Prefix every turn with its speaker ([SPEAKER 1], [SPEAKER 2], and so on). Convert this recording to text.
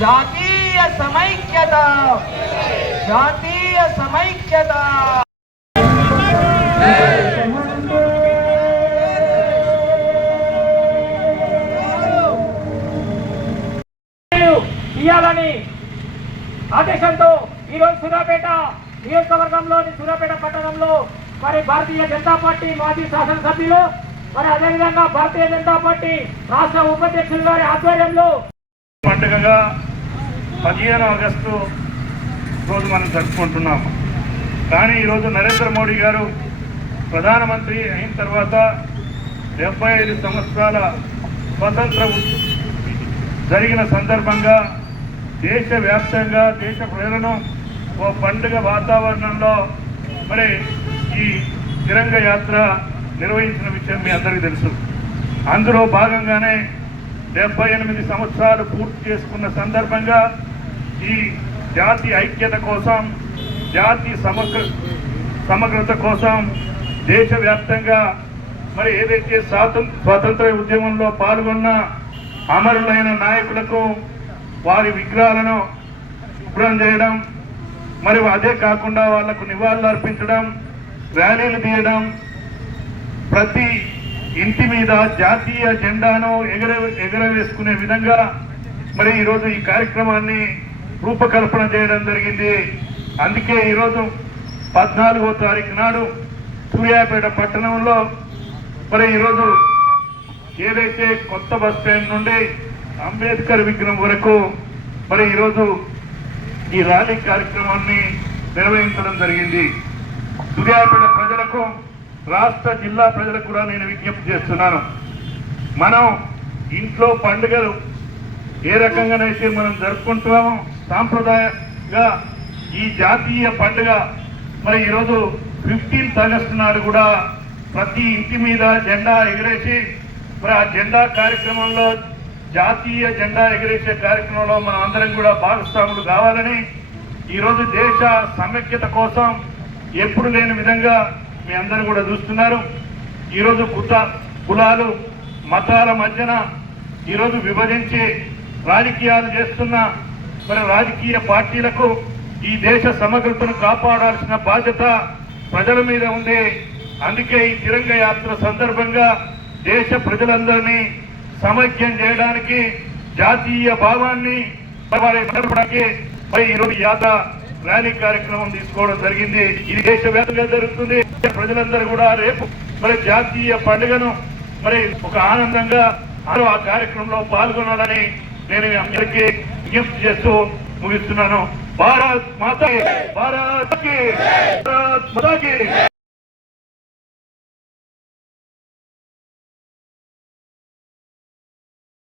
[SPEAKER 1] జాతీయ సమైక్యత. జాతీయ సమైక్యత.
[SPEAKER 2] ఇవ్వాలని ఆదేశంతో ఈరోజు సూర్యాపేట నియోజకవర్గంలోని సూర్యాపేట పట్టణంలో మరి భారతీయ జనతా పార్టీ మాజీ శాసనసభ్యులు మరి అదేవిధంగా భారతీయ జనతా పార్టీ రాష్ట్ర ఉపాధ్యక్షులు గారి ఆధ్వర్యంలో
[SPEAKER 3] పండుగగా పదిహేను ఆగస్టు రోజు మనం జరుపుకుంటున్నాము. కానీ ఈరోజు నరేంద్ర మోడీ గారు ప్రధానమంత్రి అయిన తర్వాత డెబ్బై ఐదు సంవత్సరాల స్వతంత్ర జరిగిన సందర్భంగా దేశవ్యాప్తంగా దేశ ప్రజలను ఓ పండుగ వాతావరణంలో మరి ఈ తిరంగ యాత్ర నిర్వహించిన విషయం మీ అందరికీ తెలుసు. అందులో భాగంగానే డెబ్బై ఎనిమిది సంవత్సరాలు పూర్తి చేసుకున్న సందర్భంగా ఈ జాతి ఐక్యత కోసం జాతి సమగ్ర సమగ్రత కోసం దేశవ్యాప్తంగా మరి ఏదైతే స్వాతం- స్వాతంత్ర ఉద్యమంలో పాల్గొన్న అమరులైన నాయకులకు వారి విగ్రహాలను శుభ్రం చేయడం మరి అదే కాకుండా వాళ్ళకు నివాళులు అర్పించడం ర్యాలీలు తీయడం ప్రతి ఇంటి మీద జాతీయ జెండాను ఎగర ఎగరవేసుకునే విధంగా మరి ఈరోజు ఈ కార్యక్రమాన్ని రూపకల్పన చేయడం జరిగింది. అందుకే ఈరోజు పద్నాలుగో తారీఖు నాడు సూర్యాపేట పట్టణంలో మరి ఈరోజు ఏదైతే కొత్త బస్ స్టాండ్ నుండి అంబేద్కర్ విగ్రహం వరకు మరి ఈరోజు ఈ ర్యాలీ కార్యక్రమాన్ని నిర్వహించడం జరిగింది. సూర్యాపేట ప్రజలకు రాష్ట్ర జిల్లా ప్రజలకు కూడా నేను విజ్ఞప్తి చేస్తున్నాను. మనం ఇంట్లో పండుగలు ఏ రకంగానైతే మనం జరుపుకుంటున్నామో సాంప్రదాయంగా ఈ జాతీయ పండుగ మరి ఈరోజు ఫిఫ్టీన్త్ ఆగస్టు నాడు కూడా ప్రతి ఇంటి మీద జెండా ఎగిరేసి మరి ఆ జెండా కార్యక్రమంలో జాతీయ జెండా ఎగిరేసే కార్యక్రమంలో మనం అందరం కూడా భాగస్వాములు కావాలని ఈరోజు దేశ సమైక్యత కోసం ఎప్పుడు లేని విధంగా మీ అందరూ కూడా చూస్తున్నారు. ఈరోజు కుత కులాలు మతాల మధ్యన ఈరోజు విభజించి రాజకీయాలు చేస్తున్న మరి రాజకీయ పార్టీలకు ఈ దేశ సమగ్రతను కాపాడాల్సిన బాధ్యత ప్రజల మీద ఉంది. అందుకే ఈ తిరంగ యాత్ర సందర్భంగా దేశ ప్రజలందరినీ సమైక్యం చేయడానికి జాతీయ భావాన్ని మరి ఈరోజు యాత్ర ర్యాలీ కార్యక్రమం తీసుకోవడం జరిగింది. ఇది దేశవ్యాప్తంగా జరుగుతుంది. ప్రజలందరూ కూడా రేపు మరి జాతీయ పండుగను మరి ఒక ఆనందంగా ఆ కార్యక్రమంలో పాల్గొనాలని నేను అందరికీ విజ్ఞప్తి చేస్తూ ముగిస్తున్నాను. భారత్ మాత భారత్ భారత్